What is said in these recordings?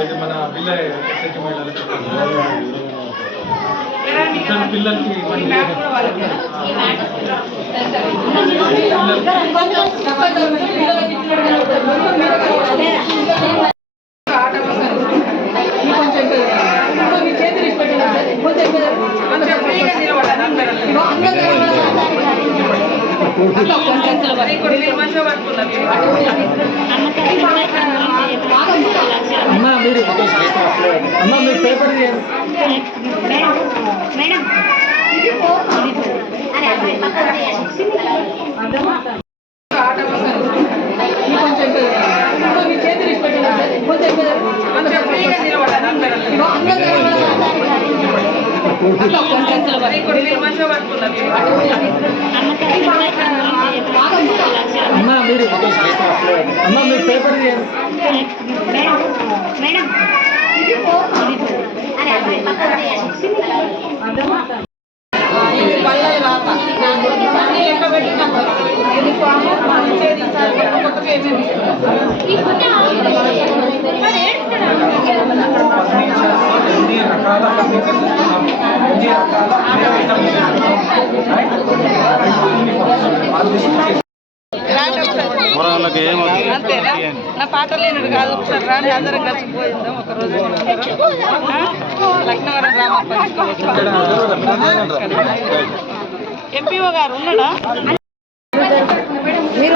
ఇది మన పిల్ల పిల్లలకి అమ్మా మీరు పేపర్ మేడం అమ్మా మీరు పేపర్ మేడం అంతేనా నా పాటలేనుడు కాదు ఒకసారి రాని అందరం కలిసిపోయిందాం ఒకరోజు లక్నవరం గ్రామం ఎంపీఓ గారు ఉన్నాడా మీరు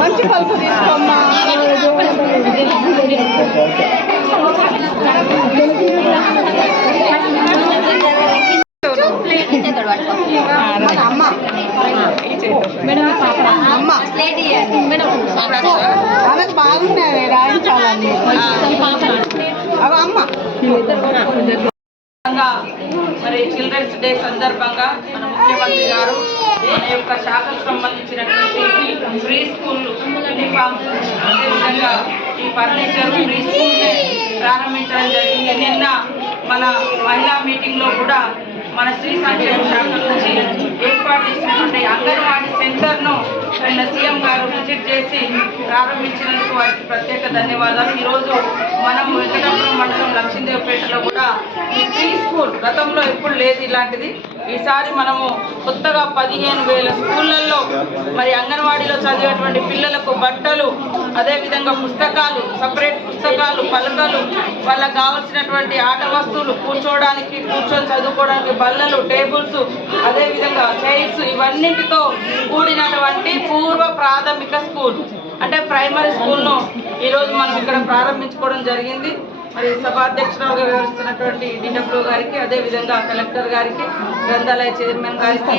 మంచి పలుపు తీసుకోమ్మా ఆమెకు బాగున్నాయి రాయించాలని అవి అమ్మ. మరి చిల్డ్రన్స్ డే సందర్భంగా మన ముఖ్యమంత్రి గారు మన యొక్క శాఖకు సంబంధించినటువంటి ప్రీ స్కూల్ యూనిఫామ్స్ అదేవిధంగా ఈ ఫర్నిచర్ ప్రీ స్కూల్ ప్రారంభించడం జరిగింది. నిన్న మన మహిళా మీటింగ్లో కూడా మన స్త్రీ సంక్షేమ శాఖ నుంచి ఏర్పాటు చేసినటువంటి అంగన్వాడీ సెంటర్ను నిన్న సీఎం గారు విజిట్ చేసి ప్రారంభించినందుకు వారికి ప్రత్యేక ధన్యవాదాలు. ఈరోజు మనం వెంకటాపురం మండలం లక్ష్మీదేవిపేటలో కూడా ఈ ప్రీ స్కూల్ గతంలో ఎప్పుడు లేదు ఇలాంటిది. ఈసారి మనము కొత్తగా 15,000 స్కూళ్ళల్లో మరి అంగన్వాడీలో చదివేటువంటి పిల్లలకు బట్టలు, అదేవిధంగా పుస్తకాలు, సపరేట్ పుస్తకాలు, పలకలు, వాళ్ళకు కావాల్సినటువంటి ఆట వస్తువులు, కూర్చోవడానికి కూర్చొని చదువుకోవడానికి బల్లలు, టేబుల్స్, అదేవిధంగా చైర్స్, ఇవన్నింటితో కూడినటువంటి పూర్వ ప్రాథమిక స్కూల్ అంటే ప్రైమరీ స్కూల్ను ఈరోజు మనం ఇక్కడ ప్రారంభించుకోవడం జరిగింది. మరి సభాధ్యక్షురాలుగా వ్యవహరిస్తున్నటువంటి డిడబ్ల్యూ గారికి, అదేవిధంగా కలెక్టర్ గారికి, గ్రంథాలయ చైర్మన్ గారికి,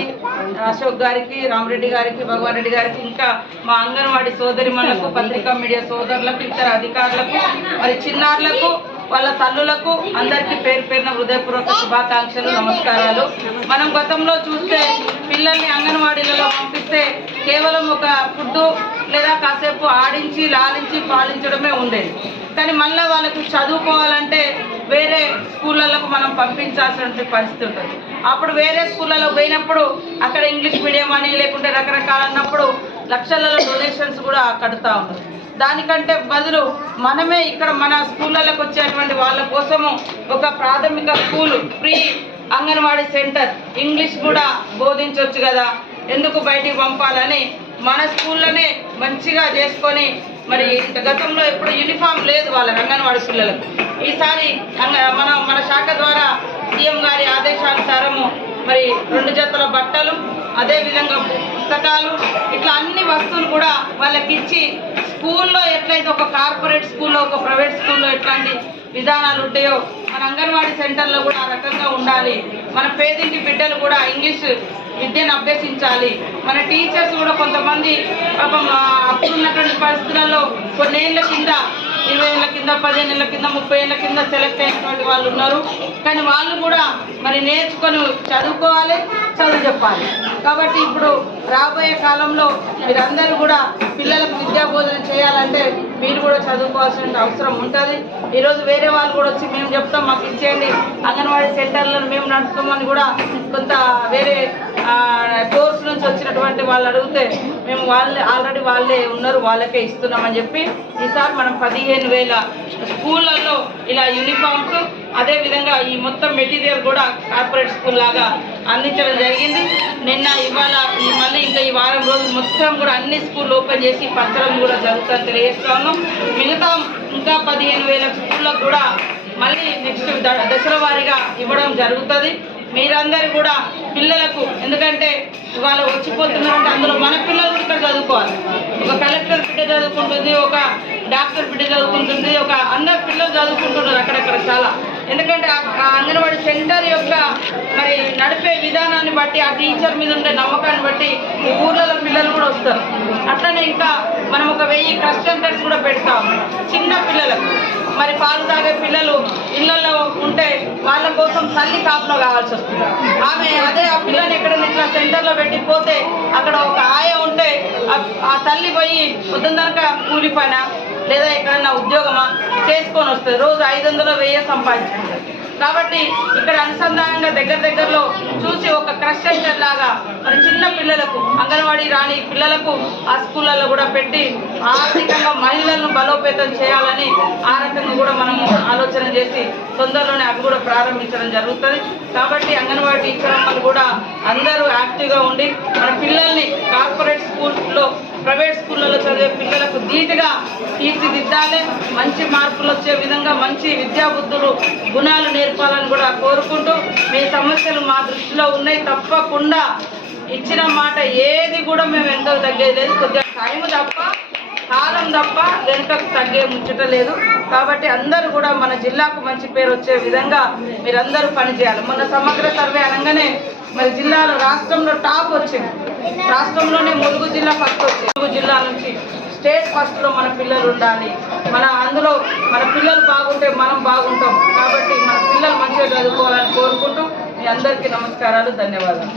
అశోక్ గారికి, రామరెడ్డి గారికి, భగవాన్ రెడ్డి గారికి, ఇంకా మా అంగన్వాడీ సోదరిమణులకు, పత్రికా మీడియా సోదరులకు, ఇతర అధికారులకు, మరి చిన్నారులకు, వాళ్ళ తల్లులకు అందరికీ పేరు పేరున హృదయపూర్వక శుభాకాంక్షలు, నమస్కారాలు. మనం గతంలో చూస్తే పిల్లల్ని అంగన్వాడీలలో పంపిస్తే కేవలం ఒక ఫుడ్ లేదా కాసేపు ఆడించి లాలించి పాలించడమే ఉండేది. కానీ మళ్ళీ వాళ్ళకు చదువుకోవాలంటే వేరే స్కూళ్ళకు మనం పంపించాల్సిన పరిస్థితి ఉంటుంది. అప్పుడు వేరే స్కూళ్ళలో పోయినప్పుడు అక్కడ ఇంగ్లీష్ మీడియం అని లేకుంటే రకరకాల అన్నప్పుడు లక్షలలో డొనేషన్స్ కూడా కడుతూ ఉంటారు. దానికంటే బదులు మనమే ఇక్కడ మన స్కూళ్ళకు వచ్చేటువంటి వాళ్ళ కోసము ఒక ప్రాథమిక school pre anganwadi centre English కూడా బోధించవచ్చు కదా, ఎందుకు బయటికి పంపాలని మన స్కూల్లోనే మంచిగా చేసుకొని మరి గతంలో ఎప్పుడు యూనిఫామ్ లేదు వాళ్ళకి అంగన్వాడీ పిల్లలకు. ఈసారి మన శాఖ ద్వారా సీఎం గారి ఆదేశానుసారము మరి 2 జతల బట్టలు, అదేవిధంగా పుస్తకాలు, ఇట్లా అన్ని వస్తువులు కూడా వాళ్ళకి ఇచ్చి స్కూల్లో ఎట్లయితే ఒక కార్పొరేట్ స్కూల్లో ఒక ప్రైవేట్ స్కూల్లో ఎట్లాంటి విధానాలు ఉంటాయో మన అంగన్వాడీ సెంటర్లో కూడా ఆ రకంగా ఉండాలి. మన పేదింటి బిడ్డలు కూడా ఇంగ్లీష్ విద్యను అభ్యసించాలి. మన టీచర్స్ కూడా కొంతమంది పాపం అప్పుడున్నటువంటి పరిస్థితులలో కొన్నేళ్ల కింద 20 ఏళ్ళ కింద, 15 ఏళ్ళ కింద, 30 ఏళ్ళ కింద సెలెక్ట్ అయినటువంటి వాళ్ళు ఉన్నారు. కానీ వాళ్ళు కూడా మరి నేర్చుకొని చదువుకోవాలి, చదువు చెప్పాలి. కాబట్టి ఇప్పుడు రాబోయే కాలంలో మీరందరూ కూడా పిల్లలకు విద్యా బోధన చేయాలంటే మీరు కూడా చదువుకోవాల్సిన అవసరం ఉంటుంది. ఈరోజు వేరే వాళ్ళు కూడా వచ్చి మేము చెప్తాం మాకు ఇచ్చేయండి అంగన్వాడీ సెంటర్లను మేము నడుపుతామని కూడా కొంత వేరే కోర్సు నుంచి వచ్చినటువంటి వాళ్ళు అడిగితే మేము ఆల్రెడీ వాళ్ళే ఉన్నారు, వాళ్ళకే ఇస్తున్నామని చెప్పి ఈసారి మనం 15,000 స్కూళ్ళల్లో ఇలా యూనిఫామ్స్, అదేవిధంగా ఈ మొత్తం మెటీరియల్ కూడా కార్పొరేట్ స్కూల్ లాగా అందించడం జరిగింది. నిన్న ఇవాళ మళ్ళీ ఇంకా ఈ వారం రోజులు మొత్తం కూడా అన్ని స్కూళ్ళు ఓపెన్ చేసి పంచడం కూడా జరుగుతుందని తెలియజేస్తాను. మిగతా ఇంకా 15,000 స్కూళ్ళకు కూడా మళ్ళీ నెక్స్ట్ దశల వారీగా ఇవ్వడం జరుగుతుంది. మీరందరూ కూడా పిల్లలకు, ఎందుకంటే ఇవాళ వచ్చిపోతున్నారంటే అందులో మన పిల్లలు కూడా ఇక్కడ చదువుకోవాలి. ఒక కలెక్టర్ బిడ్డ చదువుకుంటుంది, ఒక డాక్టర్ బిడ్డ చదువుకుంటుంది, ఒక అందరు పిల్లలు చదువుకుంటున్నారు అక్కడక్కడ చాలా. ఎందుకంటే ఆ అంగన్వాడీ సెంటర్ యొక్క మరి నడిపే విధానాన్ని బట్టి, ఆ టీచర్ మీద ఉండే నమ్మకాన్ని బట్టి ఈ ఊర్లలో పిల్లలు కూడా వస్తారు. అట్లనే ఇంకా మనం ఒక 1000 క్రష్ సెంటర్స్ కూడా పెడతాం చిన్న పిల్లలకు. మరి పాలు తాగే పిల్లలు ఇళ్లలో ఉంటే వాళ్ళ కోసం తల్లి కాపులో కావాల్సి వస్తుంది. ఆమె అదే ఆ పిల్లని ఎక్కడైనా ఇట్లా సెంటర్లో పెట్టిపోతే అక్కడ ఒక ఆయ ఉంటే ఆ తల్లి పోయి పొద్దున్నక కూలి పైన లేదా ఎక్కడన్నా ఉద్యోగమా చేసుకొని వస్తుంది. రోజు 500-1000 సంపాదించుకుంటుంది. కాబట్టి ఇక్కడ అనుసంధానంగా దగ్గరలో చూసి ఒక క్రష్ సెంటర్ లాగా మరి చిన్న పిల్లలకు, అంగన్వాడీ రాని పిల్లలకు ఆ స్కూళ్ళల్లో కూడా పెట్టి ఆర్థికంగా మహిళలను బలోపేతం చేయాలని ఆ రకంగా కూడా మనము ఆలోచన చేసి తొందరలోనే అవి కూడా ప్రారంభించడం జరుగుతుంది. కాబట్టి అంగన్వాడీ టీచర్ అమ్మలు కూడా అందరూ యాక్టివ్గా ఉండి మన పిల్లల్ని కార్పొరేట్ స్కూల్స్లో, ప్రైవేట్ స్కూళ్ళలో చదివే పిల్లలకు ధీటుగా తీర్చిదిద్దాలి. మంచి మార్కులు వచ్చే విధంగా మంచి విద్యాబుద్ధులు, గుణాలు నేర్పాలని కూడా కోరుకుంటూ, మీ సమస్యలు మా దృష్టిలో ఉన్నాయి. తప్పకుండా ఇచ్చిన మాట ఏది కూడా మేము వెనుకకు తగ్గేది లేదు. కొద్దిగా టైం తప్ప, కాలం తప్ప వెనుకకు తగ్గే ముచ్చట లేదు. కాబట్టి అందరూ కూడా మన జిల్లాకు మంచి పేరు వచ్చే విధంగా మీరందరూ పనిచేయాలి. మొన్న సమగ్ర సర్వే అనగానే మరి జిల్లాలో రాష్ట్రంలో టాప్ వచ్చింది. రాష్ట్రంలోనే ములుగు జిల్లా ఫస్ట్ వచ్చింది. ములుగు జిల్లా నుంచి స్టేట్ ఫస్ట్లో మన పిల్లలు ఉండాలి. అందులో మన పిల్లలు బాగుంటే మనం బాగుంటాం. కాబట్టి మన పిల్లలు మంచిగా చదువుకోవాలని కోరుకుంటూ మీ అందరికీ నమస్కారాలు, ధన్యవాదాలు.